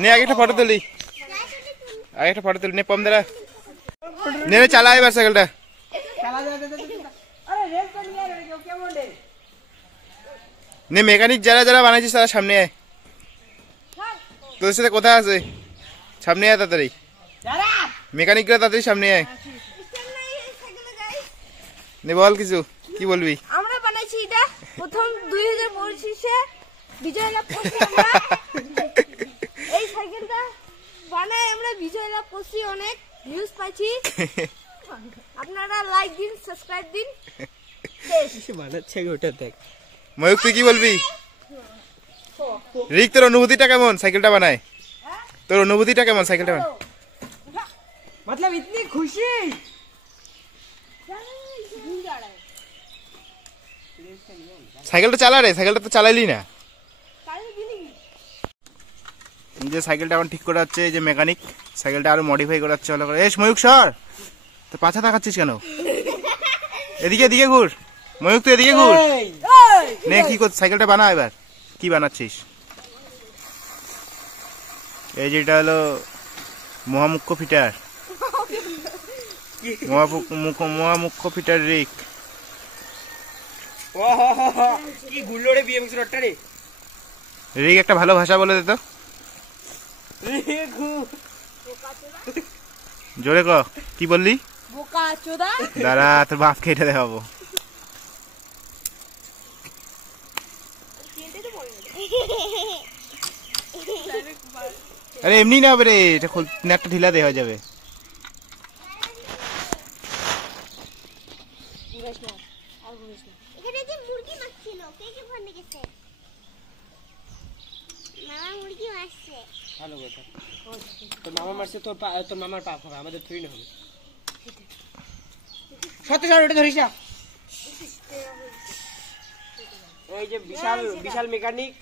নে আগে একটা ফটো তুলি, আগে একটা ফটো তুলি। নে পম দাঁড়া, নে চালা এবার সাইকেলটা। নে মেকানিক যারা যারা বানাইছিস তারা সামনে আয়। তোদের সাথে কোথায় আছে? সামনে আয় তাড়াতাড়ি, মেকানিকরা তাড়াতাড়ি সামনে আয়। নে বল কিছু, কি বলবি? আমরা বানাইছি এটা প্রথম 2025-এ বিজয় লাভ করছি আমরা। এই সাইকেলটা বানাই আমরা বিজয় লাভ করছি, অনেক ভিউজ পাইছি। আপনারা লাইক দিন, সাবস্ক্রাইব দিন। বানাচ্ছে ওটা দেখ। ময়ূক তুই কি বলবি? রিক তোর অনুভূতিটা কেমন সাইকেলটা বানায়? তোর অনুভূতিটা কেমন সাইকেলটা বানায়? मतलब इतनी खुशी। সাইকেলটা চালা রে, সাইকেলটা তো চালাইলি না। যে সাইকেলটা এখন ঠিক করা হচ্ছে, যে মেকানিক সাইকেলটা আরো মডিফাই করা হচ্ছে ভালো করে। এস ময়ূক সর, তো পাছা তাকাচ্ছিস কেন? এদিকে এদিকে ঘুর ময়ূক, তুই এদিকে ঘুর। নে কি করছিস? সাইকেলটা বানা এবার, কি বানাচ্ছিস? এই যেটা হলো মহামুখ্য ফিটার, মহামুখ্য ফিটার রিক। কি গুল্লো রে বিএমএক্স রডটা রে। রিক একটা ভালো ভাষা বলে দে তো, জোরে ক, কি বললি? বোকা চোদা। দাঁড়া তোর বাপকে এটা দেখাবো। আরে এমনি না রে, এটা একটা ঢিলা দেওয়া যাবে। এখানে যে মুরগি মারছিল, কে কে ফোন গেছে? মামা মুরগি মারছে। ভালো কথা। তোর মামা মারছে, তোর মামার পাপ হবে, আমাদের থ্রি না হবে। সত্যি স্যার ওটা ধরিস না। এই যে বিশাল বিশাল মেকানিক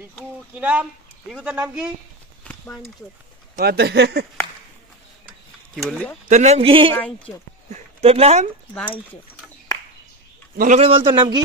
রিকু, কি নাম রিকু? তোর নাম কি? বাঞ্চত। কি বললি? তোর নাম কি? বাঞ্চত। তোর নাম? বাঞ্চত। ভালো করে বল, তোর নাম কি?